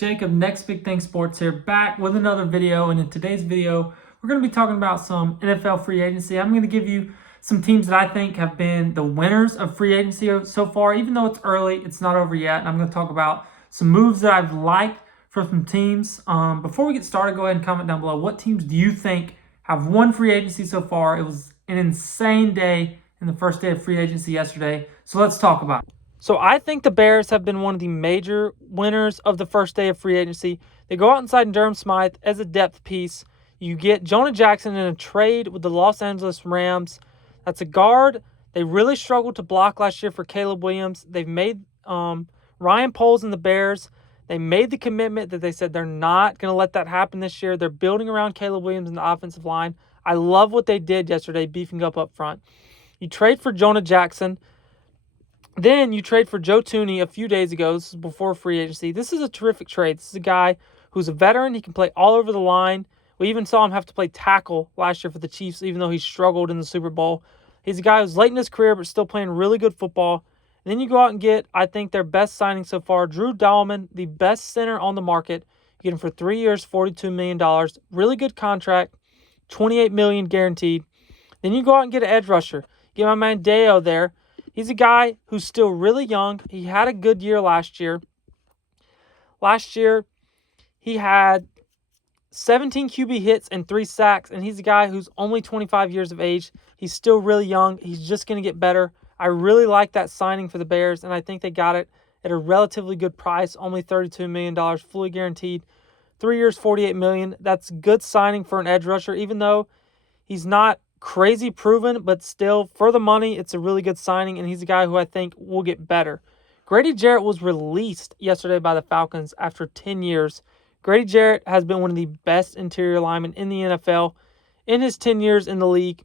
Jake of Next Big Thing Sports here, back with another video. And in today's video, we're going to be talking about some NFL free agency. I'm going to give you some teams that I think have been the winners of free agency so far. Even though it's early, it's not over yet. And I'm going to talk about some moves that I've liked from some teams. Before we get started, go ahead and comment down below. What teams do you think have won free agency so far? It was an insane day in the first day of free agency yesterday. So let's talk about it. So I think the Bears have been one of the major winners of the first day of free agency. They go out and sign Durham Smythe as a depth piece. You get Jonah Jackson in a trade with the Los Angeles Rams. That's a guard. They really struggled to block last year for Caleb Williams. They've made Ryan Poles and the Bears. They made the commitment that they said they're not going to let that happen this year. They're building around Caleb Williams in the offensive line. I love what they did yesterday, beefing up front. You trade for Jonah Jackson. Then you trade for Joe Thuney a few days ago. This is before free agency. This is a terrific trade. This is a guy who's a veteran. He can play all over the line. We even saw him have to play tackle last year for the Chiefs, even though he struggled in the Super Bowl. He's a guy who's late in his career, but still playing really good football. And then you go out and get, I think, their best signing so far, Drew Dalman, the best center on the market. You get him for 3 years, $42 million. Really good contract, $28 million guaranteed. Then you go out and get an edge rusher. Get my man Deo there. He's a guy who's still really young. He had a good year last year. Last year, he had 17 QB hits and 3 sacks, and he's a guy who's only 25 years of age. He's still really young. He's just going to get better. I really like that signing for the Bears, and I think they got it at a relatively good price, only $32 million, fully guaranteed. 3 years, $48 million. That's good signing for an edge rusher, even though he's not crazy proven, but still, for the money, it's a really good signing, and he's a guy who I think will get better. Grady Jarrett was released yesterday by the Falcons after 10 years. Grady Jarrett has been one of the best interior linemen in the NFL in his 10 years in the league.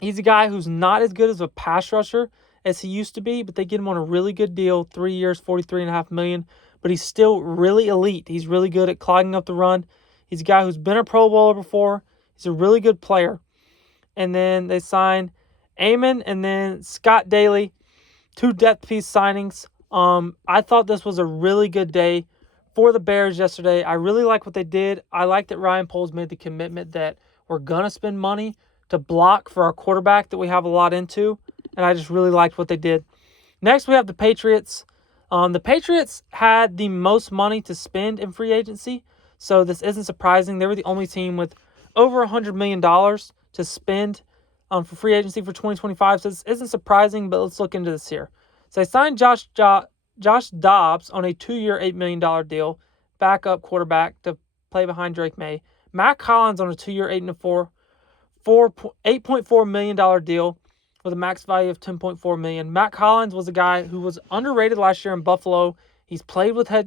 He's a guy who's not as good as a pass rusher as he used to be, but they get him on a really good deal, 3 years, $43.5 million, but he's still really elite. He's really good at clogging up the run. He's a guy who's been a Pro Bowler before. He's a really good player. And then they signed Amon and then Scott Daly, 2 depth piece signings. I thought this was a really good day for the Bears yesterday. I really like what they did. I like that Ryan Poles made the commitment that we're going to spend money to block for our quarterback that we have a lot into. And I just really liked what they did. Next, we have the Patriots. The Patriots had the most money to spend in free agency. So this isn't surprising. They were the only team with over $100 million to spend for free agency for 2025. So this isn't surprising, but let's look into this here. So they signed Josh Dobbs on a 2-year, $8 million deal, backup quarterback to play behind Drake May. Matt Collins on a 2-year, $8.4 million deal with a max value of $10.4 million. Matt Collins was a guy who was underrated last year in Buffalo. He played with Josh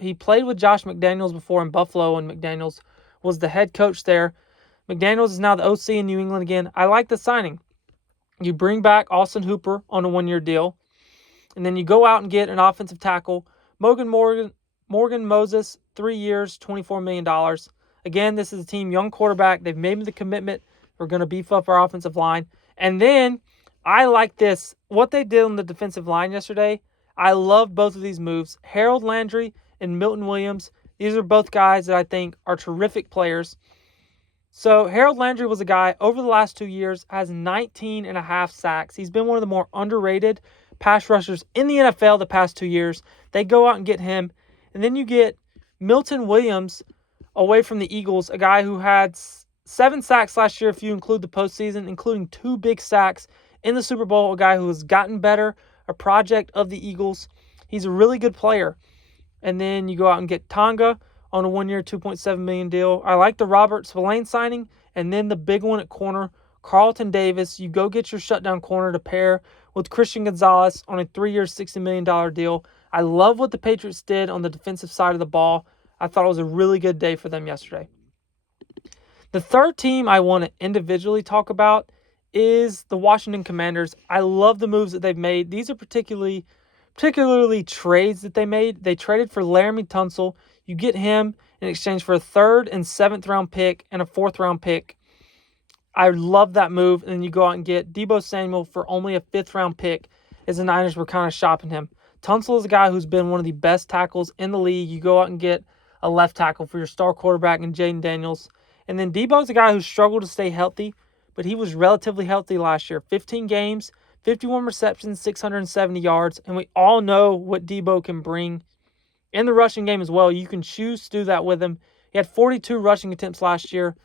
McDaniels before in Buffalo, and McDaniels was the head coach there. McDaniels is now the OC in New England again. I like the signing. You bring back Austin Hooper on a 1-year deal, and then you go out and get an offensive tackle, Morgan Moses, 3 years, $24 million. Again, this is a team, young quarterback. They've made the commitment. We're going to beef up our offensive line. And then I like this. What they did on the defensive line yesterday, I love both of these moves. Harold Landry and Milton Williams. These are both guys that I think are terrific players. So Harold Landry was a guy over the last 2 years, has 19.5 sacks. He's been one of the more underrated pass rushers in the NFL the past 2 years. They go out and get him. And then you get Milton Williams away from the Eagles, a guy who had 7 sacks last year if you include the postseason, including 2 big sacks in the Super Bowl, a guy who has gotten better, a project of the Eagles. He's a really good player. And then you go out and get Tonga on a 1-year, $2.7 million deal. I like the Robert Spillane signing. And then the big one at corner, Carlton Davis. You go get your shutdown corner to pair with Christian Gonzalez on a 3-year, $60 million deal. I love what the Patriots did on the defensive side of the ball. I thought it was a really good day for them yesterday. The third team I want to individually talk about is the Washington Commanders. I love the moves that they've made. These are particularly trades that they made. They traded for Laramie Tunsil. You get him in exchange for a 3rd and 7th round pick and a 4th round pick. I love that move. And then you go out and get Deebo Samuel for only a 5th round pick, as the Niners were kind of shopping him. Tunsil is a guy who's been one of the best tackles in the league. You go out and get a left tackle for your star quarterback in Jaden Daniels. And then Debo's a guy who struggled to stay healthy, but he was relatively healthy last year. 15 games, 51 receptions, 670 yards. And we all know what Debo can bring in the rushing game as well. You can choose to do that with him. He had 42 rushing attempts last year.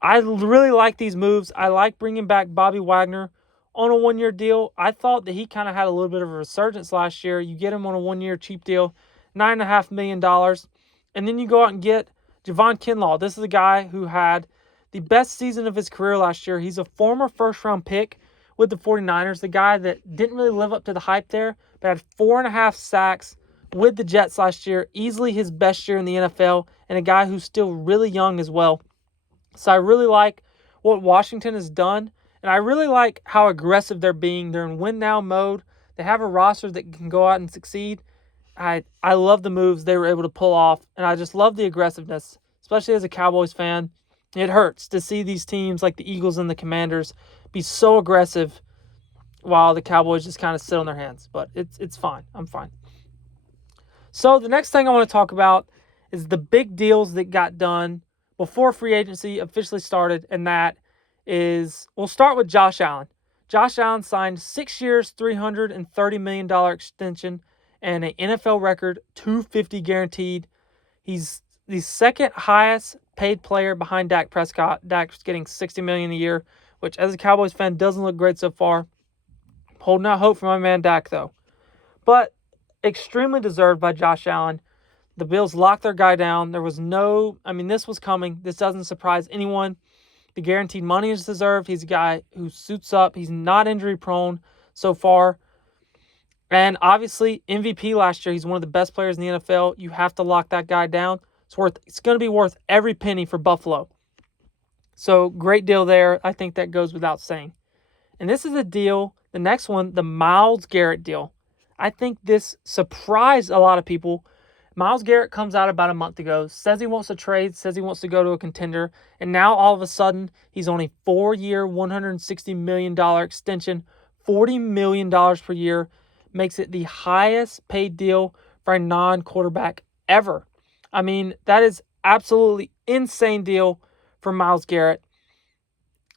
I really like these moves. I like bringing back Bobby Wagner on a one-year deal. I thought that he kind of had a little bit of a resurgence last year. You get him on a one-year cheap deal, $9.5 million. And then you go out and get Javon Kinlaw. This is a guy who had the best season of his career last year. He's a former first-round pick with the 49ers, the guy that didn't really live up to the hype there, but had 4.5 sacks with the Jets last year, easily his best year in the NFL, and a guy who's still really young as well. So I really like what Washington has done, and I really like how aggressive they're being. They're in win-now mode. They have a roster that can go out and succeed. I love the moves they were able to pull off, and I just love the aggressiveness, especially as a Cowboys fan. It hurts to see these teams like the Eagles and the Commanders be so aggressive while the Cowboys just kind of sit on their hands. But it's fine. I'm fine. So the next thing I want to talk about is the big deals that got done before free agency officially started, and that is, we'll start with Josh Allen. Josh Allen signed 6 years, $330 million extension, and an NFL record $250 guaranteed. He's the second highest paid player behind Dak Prescott. Dak's getting $60 million a year, which as a Cowboys fan doesn't look great so far. Holding out hope for my man Dak though. But extremely deserved by Josh Allen. The Bills locked their guy down. There was this was coming. This doesn't surprise anyone. The guaranteed money is deserved. He's a guy who suits up. He's not injury prone so far. And obviously, MVP last year. He's one of the best players in the NFL. You have to lock that guy down. It's going to be worth every penny for Buffalo. So great deal there. I think that goes without saying. And this is a deal. The next one, the Myles Garrett deal. I think this surprised a lot of people. Myles Garrett comes out about a month ago, says he wants to trade, says he wants to go to a contender, and now all of a sudden he's on a 4-year, $160 million extension, $40 million per year, makes it the highest paid deal for a non-quarterback ever. I mean, that is absolutely insane deal for Myles Garrett.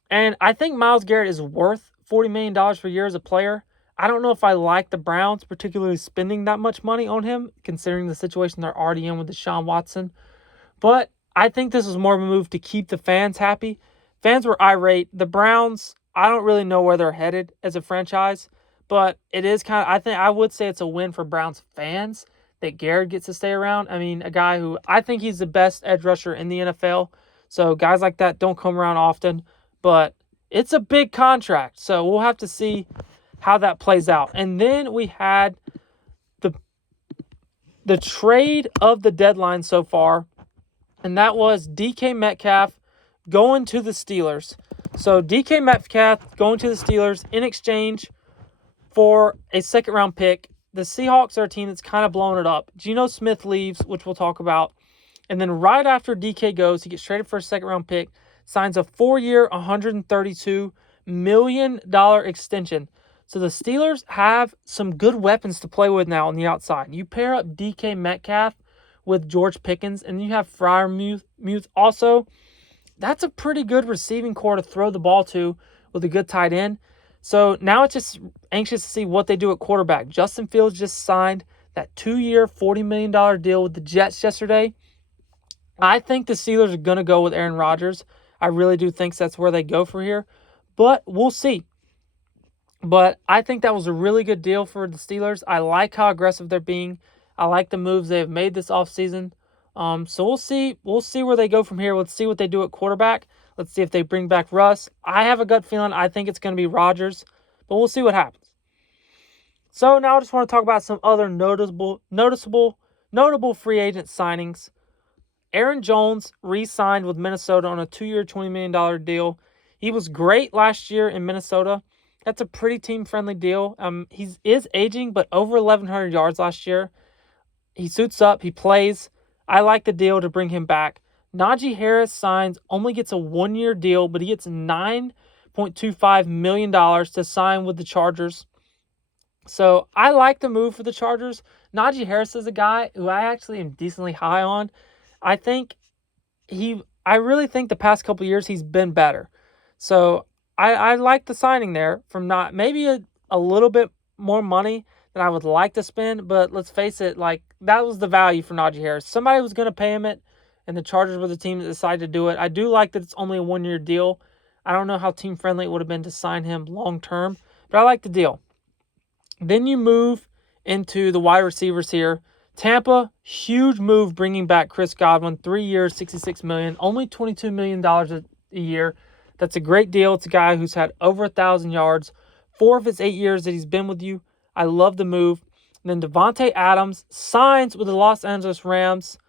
And I think Myles Garrett is worth $40 million per year as a player. I don't know if I like the Browns particularly spending that much money on him, considering the situation they're already in with Deshaun Watson. But I think this is more of a move to keep the fans happy. Fans were irate. The Browns, I don't really know where they're headed as a franchise, but it is I would say it's a win for Browns fans that Garrett gets to stay around. I mean, a guy who I think he's the best edge rusher in the NFL. So guys like that don't come around often, but it's a big contract. So we'll have to see how that plays out. And then we had the trade of the deadline so far, and that was DK Metcalf going to the Steelers. So DK Metcalf going to the Steelers in exchange for a second-round pick. The Seahawks are a team that's kind of blowing it up. Geno Smith leaves, which we'll talk about. And then right after DK goes, he gets traded for a second-round pick, signs a 4-year, $132 million extension. So the Steelers have some good weapons to play with now on the outside. You pair up DK Metcalf with George Pickens, and you have Freiermuth also. That's a pretty good receiving core to throw the ball to with a good tight end. So now it's just anxious to see what they do at quarterback. Justin Fields just signed that 2-year, $40 million deal with the Jets yesterday. I think the Steelers are going to go with Aaron Rodgers. I really do think that's where they go for here. But we'll see. But I think that was a really good deal for the Steelers. I like how aggressive they're being. I like the moves they have made this offseason. So we'll see. We'll see where they go from here. Let's see what they do at quarterback. Let's see if they bring back Russ. I have a gut feeling I think it's going to be Rodgers, but we'll see what happens. So now I just want to talk about some other notable free agent signings. Aaron Jones re-signed with Minnesota on a 2-year, $20 million deal. He was great last year in Minnesota. That's a pretty team-friendly deal. He is aging, but over 1,100 yards last year. He suits up. He plays. I like the deal to bring him back. Najee Harris only gets a 1-year deal, but he gets $9.25 million to sign with the Chargers. So I like the move for the Chargers. Najee Harris is a guy who I actually am decently high on. I think I really think the past couple of years he's been better. So I like the signing there from not maybe a little bit more money than I would like to spend, but let's face it, like that was the value for Najee Harris. Somebody was going to pay him it, and the Chargers were the team that decided to do it. I do like that it's only a 1-year deal. I don't know how team friendly it would have been to sign him long term, but I like the deal. Then you move into the wide receivers here. Tampa, huge move bringing back Chris Godwin, 3 years, $66 million, only $22 million a year. That's a great deal. It's a guy who's had over 1,000 yards, 4 of his 8 years that he's been with you. I love the move. And then Devontae Adams signs with the Los Angeles Rams.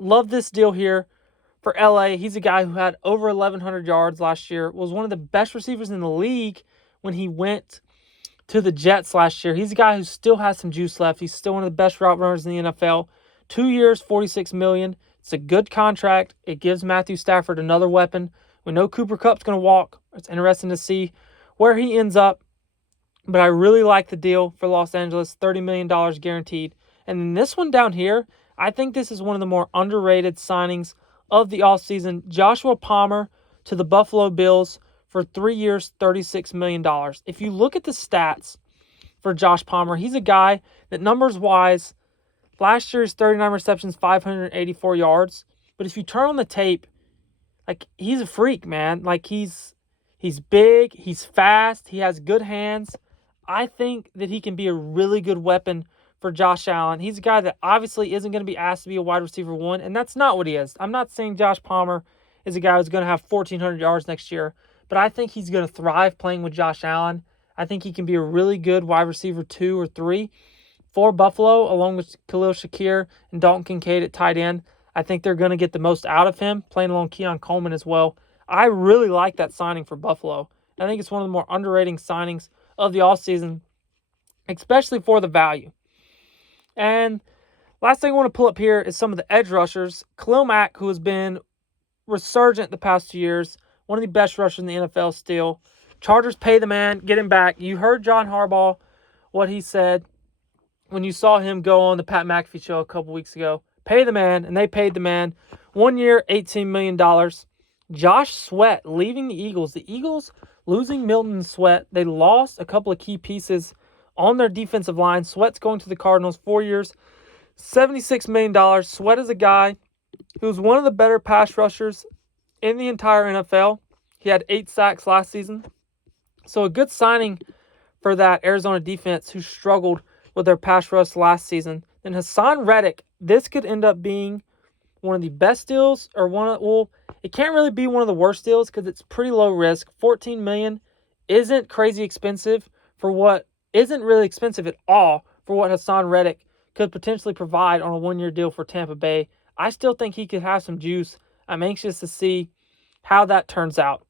Love this deal here for LA. He's a guy who had over 1,100 yards last year, was one of the best receivers in the league when he went to the Jets last year. He's a guy who still has some juice left. He's still one of the best route runners in the NFL. 2 years, $46 million. It's a good contract. It gives Matthew Stafford another weapon. We know Cooper Kupp's going to walk. It's interesting to see where he ends up. But I really like the deal for Los Angeles, $30 million guaranteed. And then this one down here, I think this is one of the more underrated signings of the offseason. Joshua Palmer to the Buffalo Bills for 3 years, $36 million. If you look at the stats for Josh Palmer, he's a guy that numbers-wise, last year's 39 receptions, 584 yards. But if you turn on the tape, like he's a freak, man. Like he's big, he's fast, he has good hands. I think that he can be a really good weapon for Josh Allen. He's a guy that obviously isn't going to be asked to be a wide receiver 1, and that's not what he is. I'm not saying Josh Palmer is a guy who's going to have 1,400 yards next year, but I think he's going to thrive playing with Josh Allen. I think he can be a really good wide receiver 2 or 3 for Buffalo, along with Khalil Shakir and Dalton Kincaid at tight end. I think they're going to get the most out of him, playing along Keon Coleman as well. I really like that signing for Buffalo. I think it's one of the more underrated signings of the offseason, especially for the value. And last thing I want to pull up here is some of the edge rushers. Khalil Mack, who has been resurgent the past 2 years, one of the best rushers in the NFL still. Chargers pay the man, get him back. You heard John Harbaugh, what he said when you saw him go on the Pat McAfee show a couple weeks ago. Pay the man, and they paid the man. 1 year, $18 million. Josh Sweat leaving the Eagles. The Eagles losing Milton Sweat. They lost a couple of key pieces on their defensive line. Sweat's going to the Cardinals, 4 years, $76 million. Sweat is a guy who's one of the better pass rushers in the entire NFL. He had 8 sacks last season. So a good signing for that Arizona defense who struggled with their pass rush last season. And Hassan Reddick, this could end up being one of the best deals, or it can't really be one of the worst deals because it's pretty low risk. $14 million isn't crazy expensive isn't really expensive at all for what Hassan Reddick could potentially provide on a 1-year deal for Tampa Bay. I still think he could have some juice. I'm anxious to see how that turns out.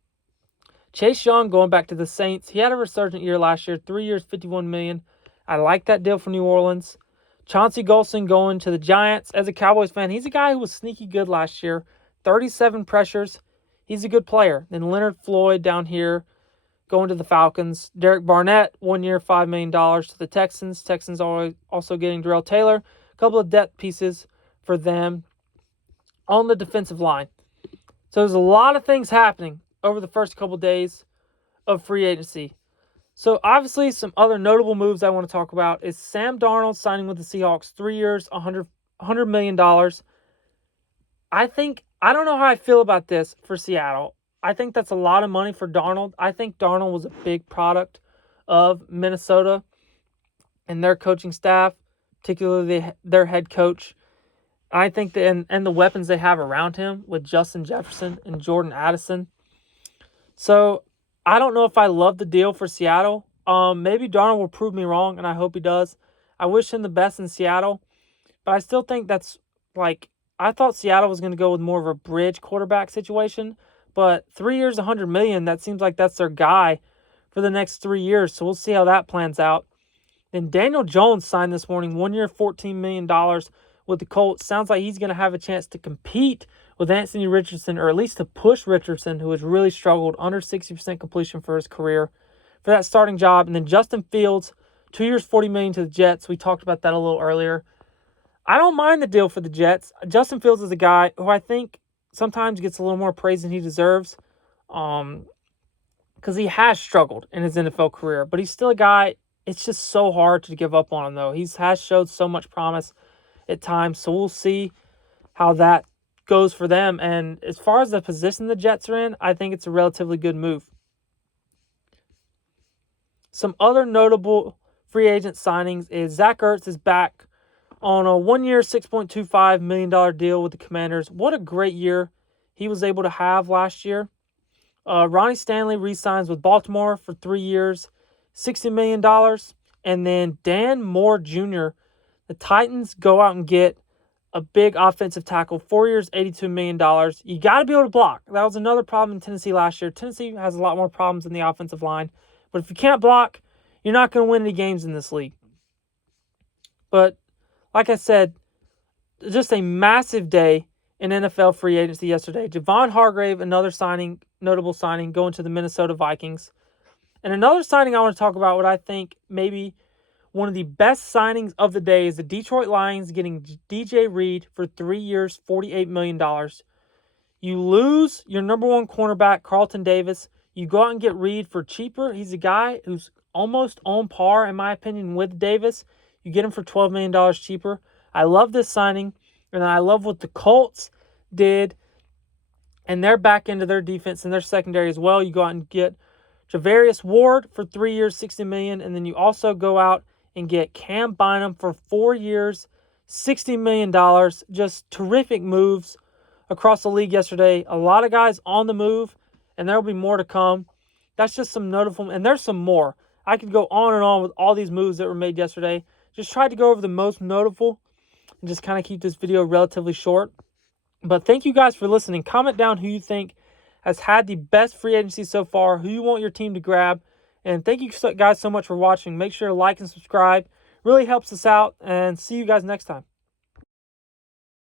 Chase Young going back to the Saints. He had a resurgent year last year, 3 years, $51 million. I like that deal for New Orleans. Chauncey Golston going to the Giants. As a Cowboys fan, he's a guy who was sneaky good last year. 37 pressures. He's a good player. Then Leonard Floyd down here going to the Falcons. Derek Barnett, 1 year, $5 million to the Texans. Texans also getting Darrell Taylor. A couple of depth pieces for them on the defensive line. So there's a lot of things happening over the first couple of days of free agency. So obviously some other notable moves I want to talk about is Sam Darnold signing with the Seahawks, 3 years, $100 million. I don't know how I feel about this for Seattle. I think that's a lot of money for Darnold. I think Darnold was a big product of Minnesota and their coaching staff, particularly their head coach. I think and the weapons they have around him with Justin Jefferson and Jordan Addison. So I don't know if I love the deal for Seattle. Maybe Darnold will prove me wrong, and I hope he does. I wish him the best in Seattle, but I still think I thought Seattle was going to go with more of a bridge quarterback situation, but 3 years, $100 million, that seems like that's their guy for the next 3 years, so we'll see how that plans out. Then Daniel Jones signed this morning, 1 year, $14 million with the Colts. Sounds like he's going to have a chance to compete with Anthony Richardson, or at least to push Richardson, who has really struggled, under 60% completion for his career, for that starting job. And then Justin Fields, 2 years, $40 million to the Jets. We talked about that a little earlier. I don't mind the deal for the Jets. Justin Fields is a guy who I think sometimes gets a little more praise than he deserves, because he has struggled in his NFL career. But he's still a guy. It's just so hard to give up on him, though. He has showed so much promise at times, so we'll see how that goes for them. And as far as the position the Jets are in, I think it's a relatively good move. Some other notable free agent signings is Zach Ertz is back on a 1-year, $6.25 million deal with the Commanders. What a great year he was able to have last year. Ronnie Stanley re-signs with Baltimore for 3 years, $60 million. And then Dan Moore Jr., the Titans go out and get a big offensive tackle, 4 years, $82 million. You got to be able to block. That was another problem in Tennessee last year. Tennessee has a lot more problems in the offensive line. But if you can't block, you're not going to win any games in this league. But like I said, just a massive day in NFL free agency yesterday. Javon Hargrave, another signing, notable signing, going to the Minnesota Vikings. And another signing I want to talk about, what I think maybe one of the best signings of the day, is the Detroit Lions getting DJ Reed for 3 years, $48 million. You lose your number one cornerback, Carlton Davis. You go out and get Reed for cheaper. He's a guy who's almost on par, in my opinion, with Davis. You get him for $12 million cheaper. I love this signing, and I love what the Colts did and their back end of their defense and their secondary as well. You go out and get Javarius Ward for 3 years, $60 million, and then you also go out and get Cam Bynum for 4 years, $60 million. Just terrific moves across the league yesterday. A lot of guys on the move, and there will be more to come. That's just some notable, and there's some more. I could go on and on with all these moves that were made yesterday. Just tried to go over the most notable and just kind of keep this video relatively short. But thank you guys for listening. Comment down who you think has had the best free agency so far, who you want your team to grab. And thank you guys so much for watching. Make sure to like and subscribe. Really helps us out. And see you guys next time.